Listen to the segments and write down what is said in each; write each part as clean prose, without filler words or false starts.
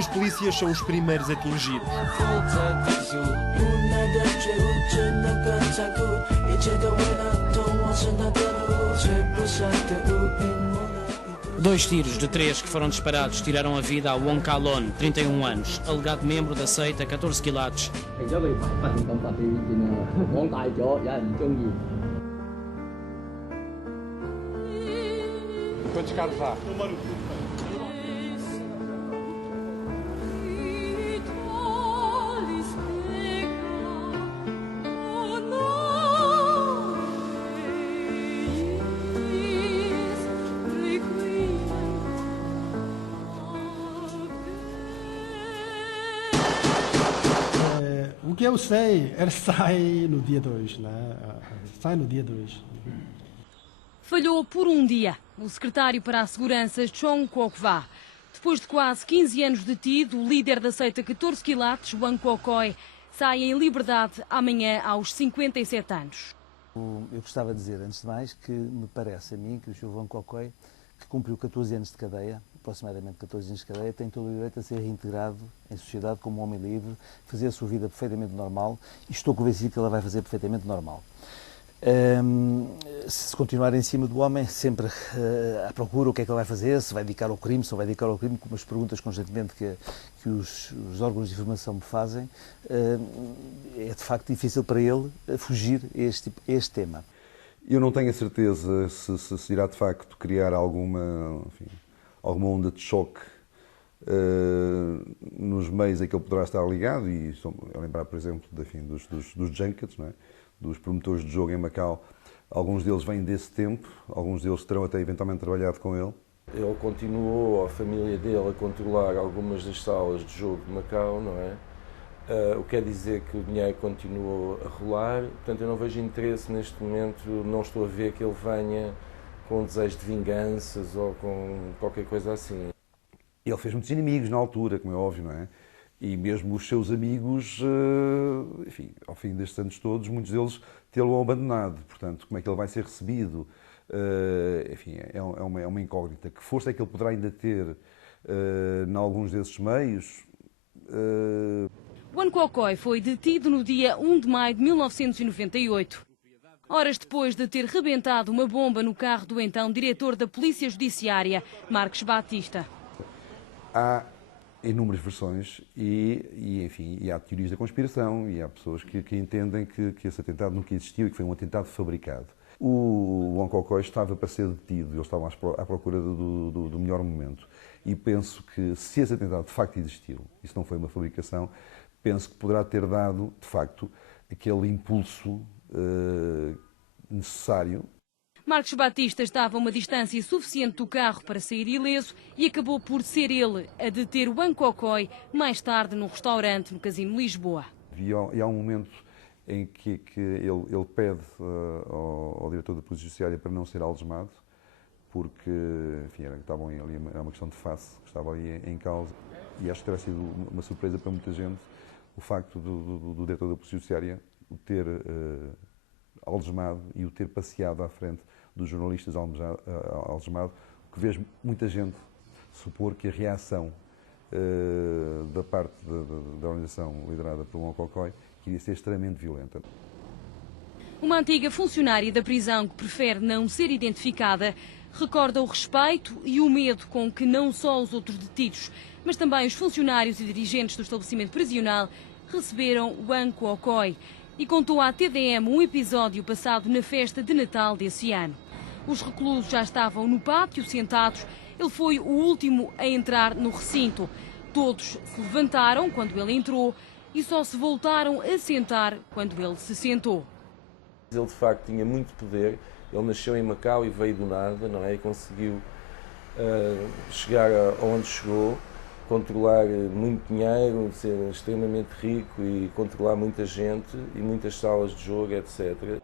2 polícias são os primeiros atingidos. 2 tiros de 3 que foram disparados tiraram a vida a Wong Ka-lon, 31 anos, alegado membro da seita 14 quilates. O que eu sei, ele sai no dia 2, né? Sai no dia 2. Falhou por um dia. O secretário para a Segurança, Chong Kwok-wah. Depois de quase 15 anos detido, o líder da seita 14 quilates, Wang Kwok-oi, sai em liberdade amanhã aos 57 anos. Eu gostava de dizer, antes de mais, que me parece a mim que o Sr. Wang Kwok-oi, que cumpriu 14 anos de cadeia, aproximadamente 14 anos de cadeia, tem todo o direito a ser reintegrado em sociedade como um homem livre, fazer a sua vida perfeitamente normal, e estou convencido que ela vai fazer perfeitamente normal. Se continuar em cima do homem, sempre à procura o que é que ele vai fazer, se vai dedicar ao crime, se não vai dedicar ao crime, como as perguntas constantemente que os órgãos de informação me fazem, é de facto difícil para ele fugir a este tema. Eu não tenho a certeza se irá de facto criar alguma onda de choque nos meios a que ele poderá estar ligado, e estou a lembrar, por exemplo, dos junkets, não é? Dos promotores de jogo em Macau. Alguns deles vêm desse tempo, alguns deles terão até eventualmente trabalhado com ele. Ele continuou, a família dele, a controlar algumas das salas de jogo de Macau, não é? O que quer dizer que o dinheiro continuou a rolar, portanto eu não vejo interesse neste momento, não estou a ver que ele venha com desejo de vinganças ou com qualquer coisa assim. Ele fez muitos inimigos na altura, como é óbvio, não é? E mesmo os seus amigos, enfim, ao fim destes anos todos, muitos deles tê-lo abandonado. Portanto, como é que ele vai ser recebido? Enfim, é uma incógnita. Que força é que ele poderá ainda ter em alguns desses meios? Wang Kwok-oi foi detido no dia 1 de maio de 1998. Horas depois de ter rebentado uma bomba no carro do então diretor da Polícia Judiciária, Marcos Batista. Há inúmeras versões e há teorias da conspiração, e há pessoas que entendem que esse atentado nunca existiu e que foi um atentado fabricado. O Wang Kwok-oi estava para ser detido, eles estavam à procura do melhor momento. E penso que se esse atentado de facto existiu, isso não foi uma fabricação, penso que poderá ter dado, de facto, aquele impulso necessário. Marcos Batista estava a uma distância suficiente do carro para sair ileso e acabou por ser ele a deter o Wang Kwok-oi mais tarde num restaurante no Casino Lisboa. E há um momento em que ele pede ao diretor da Polícia Judiciária para não ser algemado, porque enfim, era uma questão de face que estava ali em causa, e acho que terá sido uma surpresa para muita gente o facto do diretor da Polícia Judiciária o ter algemado e o ter passeado à frente dos jornalistas algemado, o que fez muita gente supor que a reação da parte da organização liderada por Wang Kwok-oi iria ser extremamente violenta. Uma antiga funcionária da prisão que prefere não ser identificada recorda o respeito e o medo com que não só os outros detidos, mas também os funcionários e dirigentes do estabelecimento prisional receberam Wang Kwok-oi, e contou à TDM um episódio passado na festa de Natal desse ano. Os reclusos já estavam no pátio sentados, ele foi o último a entrar no recinto. Todos se levantaram quando ele entrou e só se voltaram a sentar quando ele se sentou. Ele de facto tinha muito poder, ele nasceu em Macau e veio do nada, não é? E conseguiu chegar aonde chegou, controlar muito dinheiro, ser extremamente rico e controlar muita gente e muitas salas de jogo, etc.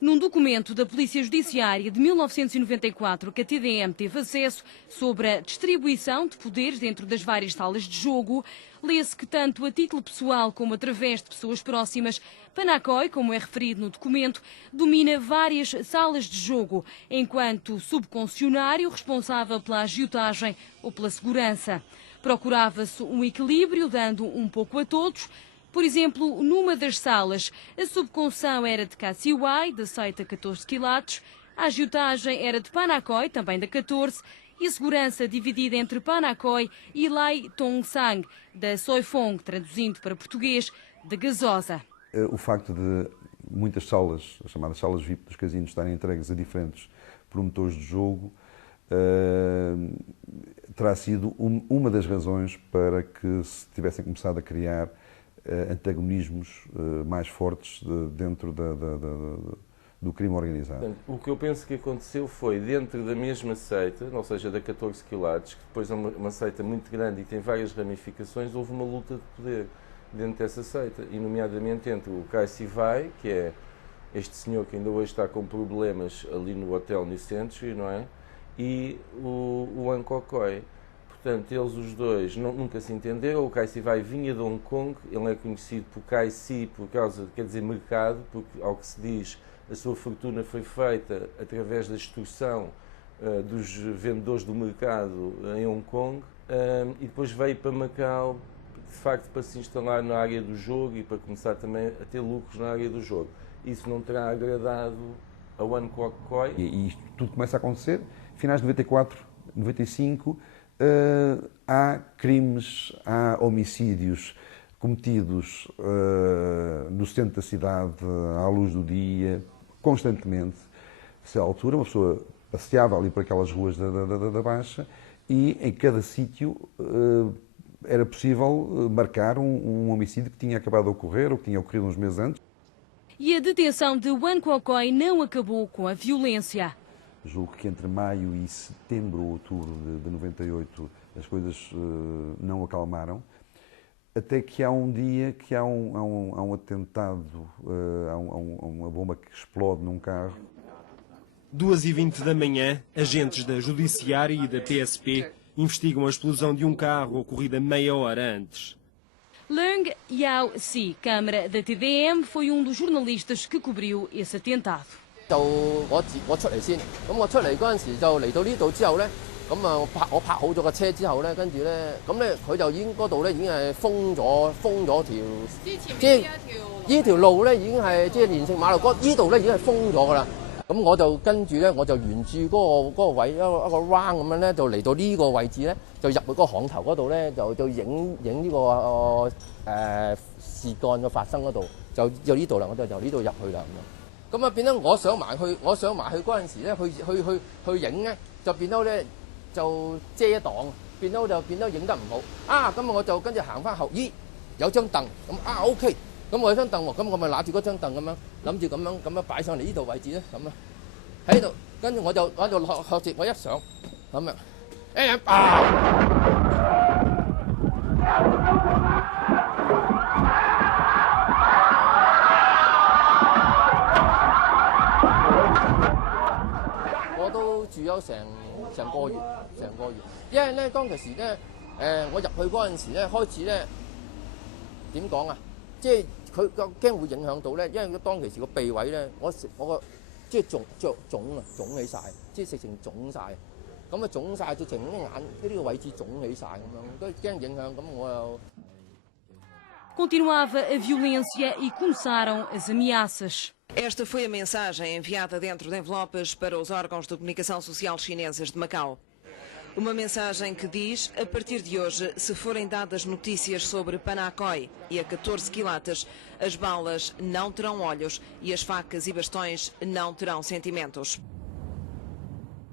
Num documento da Polícia Judiciária de 1994 que a TDM teve acesso sobre a distribuição de poderes dentro das várias salas de jogo, lê-se que tanto a título pessoal como através de pessoas próximas, Panakoi, como é referido no documento, domina várias salas de jogo, enquanto subconcessionário responsável pela agiotagem ou pela segurança. Procurava-se um equilíbrio, dando um pouco a todos. Por exemplo, numa das salas, a subconção era de Cassiwai, da seita 14 quilates, a agiotagem era de Panakoi, também da 14, e a segurança dividida entre Panakoi e Lai Tongsang, da Soifong, traduzindo para português, de gasosa. O facto de muitas salas, as chamadas salas VIP dos casinos, estarem entregues a diferentes promotores de jogo, terá sido uma das razões para que se tivessem começado a criar antagonismos mais fortes dentro do crime organizado. Portanto, o que eu penso que aconteceu foi, dentro da mesma seita, ou seja, da 14 quilates, que depois é uma seita muito grande e tem várias ramificações, houve uma luta de poder dentro dessa seita, e nomeadamente entre o Kai Sivai, que é este senhor que ainda hoje está com problemas ali no Hotel New Century, não é? E o Wan Kokoi. Portanto, eles os dois nunca se entenderam. O Kai Sivai vinha de Hong Kong, ele é conhecido por Kai Si, por causa, quer dizer, mercado, porque, ao que se diz, a sua fortuna foi feita através da extorsão dos vendedores do mercado em Hong Kong, e depois veio para Macau, de facto, para se instalar na área do jogo e para começar também a ter lucros na área do jogo. Isso não terá agradado a Wan Kokoi. E isto tudo começa a acontecer. Finais de 94, 95, há crimes, há homicídios cometidos no centro da cidade, à luz do dia, constantemente. Nessa altura, uma pessoa passeava ali por aquelas ruas da Baixa e em cada sítio era possível marcar um homicídio que tinha acabado de ocorrer ou que tinha ocorrido uns meses antes. E a detenção de Wan Kokoi não acabou com a violência. Julgo que entre maio e setembro ou outubro de 98 as coisas não acalmaram, até que há um dia que há um atentado, há uma bomba que explode num carro. 2h20 da manhã, agentes da Judiciária e da PSP investigam a explosão de um carro ocorrida meia hora antes. Leung Yao Si, câmara da TDM, foi um dos jornalistas que cobriu esse atentado. 我出嚟先，咁我出嚟嗰陣時就嚟到呢度之後咧，咁啊我泊好咗個車之後咧，跟住咧，咁咧佢就已經嗰度咧已經係封咗條，即係呢條路咧已經係即係連城馬路呢度咧已經係封咗㗎啦。咁我就跟住咧，我就沿住嗰個位一個 round 咁樣咧，就嚟到呢個位置咧，就入去個巷頭嗰度咧，就影呢個事幹嘅發生嗰度，就呢度啦，我就由呢度入去啦咁樣。咁啊變咗我上埋去嗰陣時咧，去影咧，就變咗咧就遮擋，變咗影得唔好。咁我就跟住行翻後，咦有張凳，咁OK， 咁我有張凳喎，咁我咪揦住嗰張凳咁樣，諗住咁樣擺上嚟呢度位置咧，咁啊喺度，跟住我就喺度學住我一上咁我都住咗成個月，因為咧當其時咧，我入去嗰陣時咧，開始咧點講啊？即係佢驚會影響到咧，因為當其時個鼻位咧，我個即係腫起晒，即係直情腫晒，咁啊腫晒，直情啲眼呢個位置腫起晒咁樣，都驚影響，咁我又。Continuava a violência e começaram as ameaças. Esta foi a mensagem enviada dentro de envelopes para os órgãos de comunicação social chineses de Macau. Uma mensagem que diz, a partir de hoje, se forem dadas notícias sobre Panakoi e a 14 quilates, as balas não terão olhos e as facas e bastões não terão sentimentos.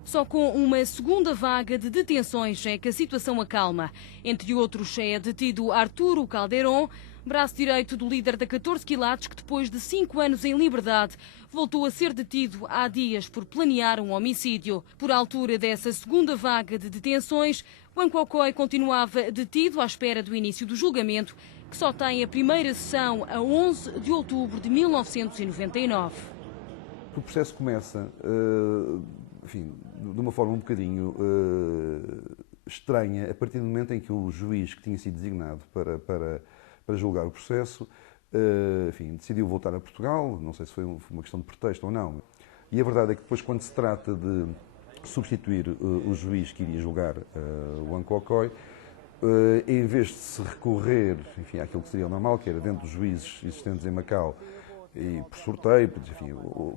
Só com uma segunda vaga de detenções é que a situação acalma. Entre outros, é detido Arturo Calderón, braço direito do líder da 14 quilates, que depois de 5 anos em liberdade voltou a ser detido há dias por planear um homicídio. Por altura dessa segunda vaga de detenções, Wan Kokoi continuava detido à espera do início do julgamento, que só tem a primeira sessão a 11 de outubro de 1999. O processo começa, enfim, de uma forma um bocadinho estranha, a partir do momento em que o juiz que tinha sido designado para julgar o processo, enfim, decidiu voltar a Portugal, não sei se foi uma questão de pretexto ou não. E a verdade é que depois, quando se trata de substituir o juiz que iria julgar o Wan Kokoi, em vez de se recorrer, enfim, àquilo que seria o normal, que era dentro dos juízes existentes em Macau, e por sorteio, enfim,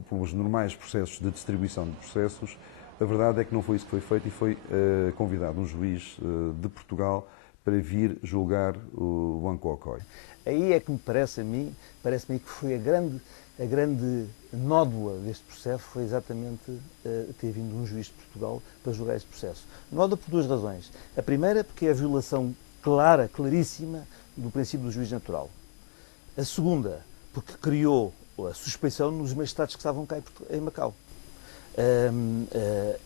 pelos normais processos de distribuição de processos, a verdade é que não foi isso que foi feito e foi convidado um juiz de Portugal para vir julgar o Wan Kuo-Kuai. Aí é que parece-me que foi a grande nódoa deste processo foi exatamente ter vindo um juiz de Portugal para julgar este processo. Nódoa por duas razões. A primeira, porque é a violação clara, claríssima, do princípio do juiz natural. A segunda, porque criou a suspeição nos magistrados que estavam cá em Macau.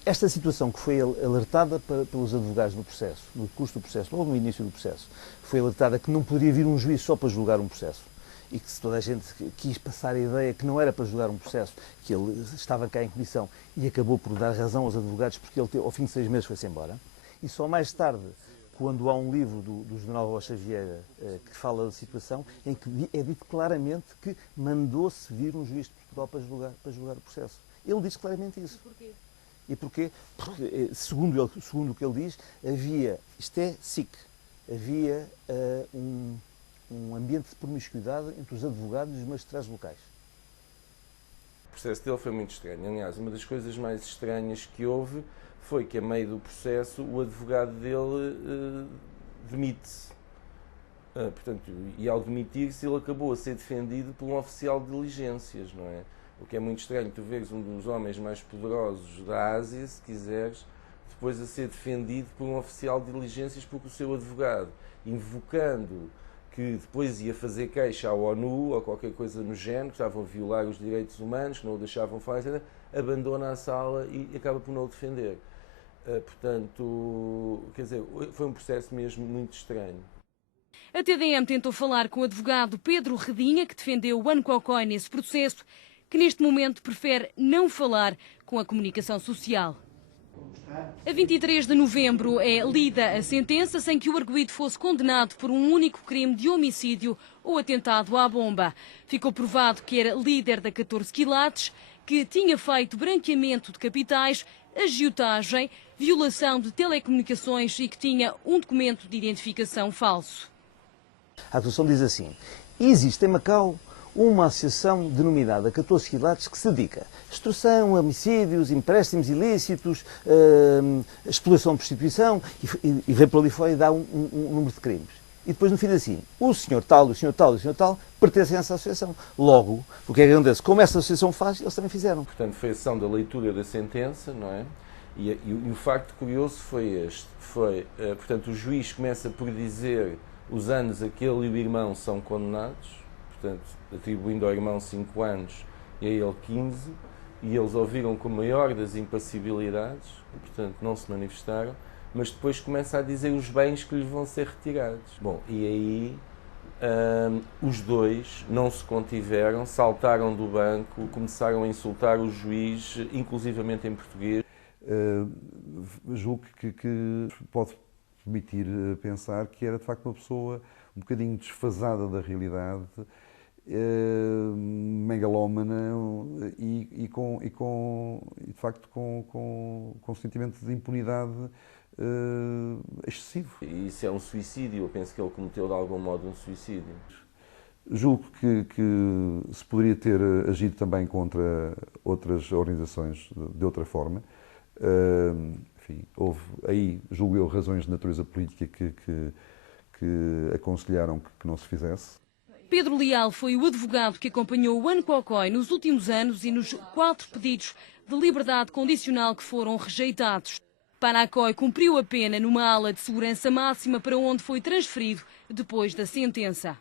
Esta situação que foi alertada pelos advogados no processo, no curso do processo, logo no início do processo, foi alertada que não poderia vir um juiz só para julgar um processo e que se toda a gente quis passar a ideia que não era para julgar um processo, que ele estava cá em comissão e acabou por dar razão aos advogados porque ele, ao fim de 6 meses, foi-se embora. E só mais tarde, quando há um livro do general Rocha Vieira que fala da situação, em que é dito claramente que mandou-se vir um juiz de Portugal para julgar o processo. Ele diz claramente isso. E porquê? Porque, segundo o que ele diz, isto é SIC, havia um ambiente de promiscuidade entre os advogados e os magistrados locais. O processo dele foi muito estranho. Aliás, uma das coisas mais estranhas que houve foi que, a meio do processo, o advogado dele demite-se. Portanto, e ao demitir-se, ele acabou a ser defendido por um oficial de diligências, não é? O que é muito estranho, tu vês um dos homens mais poderosos da Ásia, se quiseres, depois a ser defendido por um oficial de diligências porque o seu advogado, invocando que depois ia fazer queixa à ONU ou qualquer coisa no género, que estavam a violar os direitos humanos, que não o deixavam fazer, abandona a sala e acaba por não o defender. Portanto, quer dizer, foi um processo mesmo muito estranho. A TDM tentou falar com o advogado Pedro Redinha, que defendeu o Wan Kuo-Kuai nesse processo, que neste momento prefere não falar com a comunicação social. A 23 de novembro é lida a sentença sem que o arguido fosse condenado por um único crime de homicídio ou atentado à bomba. Ficou provado que era líder da 14 quilates, que tinha feito branqueamento de capitais, agiotagem, violação de telecomunicações e que tinha um documento de identificação falso. A acusação diz assim: existe em Macau uma associação denominada 14 quilates que se dedica a extorsão, homicídios, empréstimos ilícitos, exploração de prostituição e vem por ali fora e dá um número de crimes. E depois no fim diz assim: o senhor tal, o senhor tal e o senhor tal pertencem a essa associação. Logo, o que é que acontece? Como essa associação faz, eles também fizeram. Portanto, foi a ação da leitura da sentença, não é? E o facto curioso foi este. Portanto, o juiz começa por dizer os anos a que ele e o irmão são condenados, portanto, atribuindo ao irmão 5 anos e a ele 15, e eles ouviram com a maior das impassibilidades, e, portanto, não se manifestaram, mas depois começa a dizer os bens que lhes vão ser retirados. Bom, e aí os dois não se contiveram, saltaram do banco, começaram a insultar o juiz, inclusivamente em português. Julgo que pode permitir pensar que era de facto uma pessoa um bocadinho desfasada da realidade, megalómana e de facto com um sentimento de impunidade excessivo. E isso é um suicídio? Eu penso que ele cometeu de algum modo um suicídio. Julgo que se poderia ter agido também contra outras organizações de outra forma. Enfim, houve aí, julgo eu, razões de natureza política que aconselharam que não se fizesse. Pedro Leal foi o advogado que acompanhou o Wan Kuo-Kuai nos últimos anos e nos 4 pedidos de liberdade condicional que foram rejeitados. Pan Acoi cumpriu a pena numa ala de segurança máxima para onde foi transferido depois da sentença.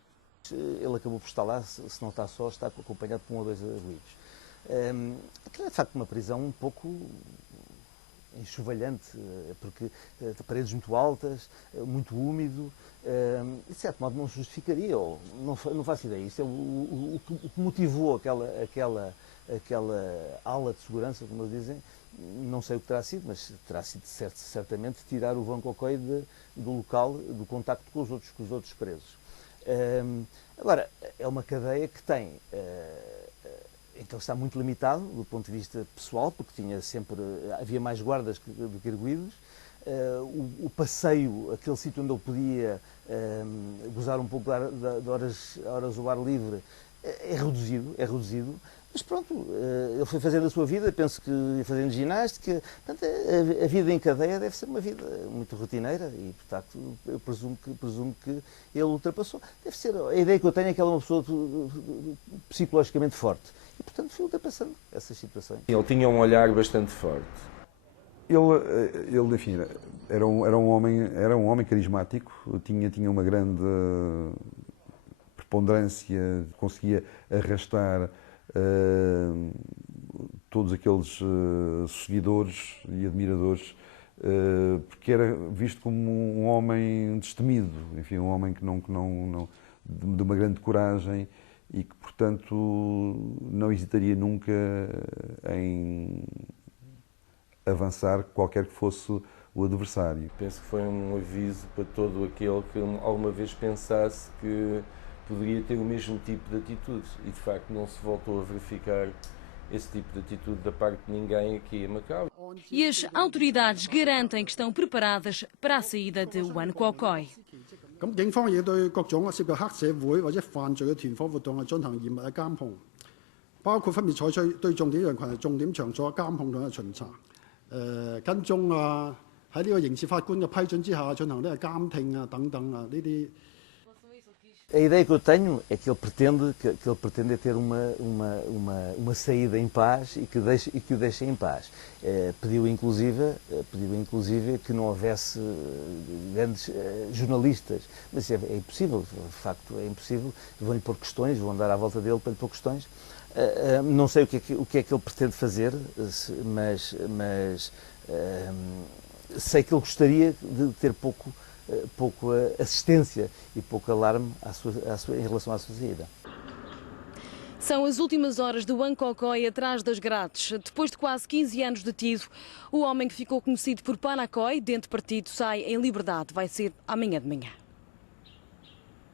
Ele acabou por estar lá, se não está só, está acompanhado por 1 ou 2 arguidos. Aquilo é de facto uma prisão um pouco enxovalhante, porque paredes muito altas, muito úmido, de certo modo não justificaria, ou não faço ideia. Isso é o que motivou aquela ala de segurança, como eles dizem, não sei o que terá sido, mas terá sido certamente tirar o Wan Kuo-Kuai do local, do contacto com os outros presos. Agora, é uma cadeia que tem, em que ele está muito limitado do ponto de vista pessoal, porque havia mais guardas do que arguidos, o passeio, aquele sítio onde ele podia gozar um pouco de horas ao ar livre, é reduzido. Mas pronto, ele foi fazendo a sua vida, penso que ia fazendo ginástica. Portanto, a vida em cadeia deve ser uma vida muito rotineira e, portanto, eu presumo que ele ultrapassou. Deve ser, a ideia que eu tenho é que ele é uma pessoa psicologicamente forte e, portanto, foi ultrapassando essas situações. Ele tinha um olhar bastante forte. Ele enfim, era um homem carismático, tinha uma grande preponderância, conseguia arrastar todos aqueles seguidores e admiradores, porque era visto como um homem destemido, enfim, um homem que não de uma grande coragem e que, portanto, não hesitaria nunca em avançar qualquer que fosse o adversário. Penso que foi um aviso para todo aquele que alguma vez pensasse que poderia ter o mesmo tipo de atitude e, de facto, não se voltou a verificar esse tipo de atitude da parte de ninguém aqui em Macau. E as autoridades garantem que estão preparadas para a saída de Wan Kwok-Koi. 咁警方亦對各種涉及黑社會或者犯罪嘅團伙活動進行嚴密嘅監控，包括分別採取對重點人群、重點場所嘅監控同埋巡查、跟蹤啊，喺呢個刑事法官嘅批准之下進行呢個監聽啊等等啊呢啲。 A ideia que eu tenho é que ele pretende ter uma saída em paz e que o deixe em paz. Pediu inclusive que não houvesse grandes jornalistas, mas isso é impossível, de facto é impossível. Vão-lhe pôr questões, vão andar à volta dele para lhe pôr questões. Não sei o que é que ele pretende fazer, mas sei que ele gostaria de ter pouco assistência e pouco alarme em relação à sua saída. São as últimas horas de Wan Kwok-Koi atrás das grades. Depois de quase 15 anos detido, o homem que ficou conhecido por Pana Khoi, dente partido, sai em liberdade. Vai ser amanhã de manhã.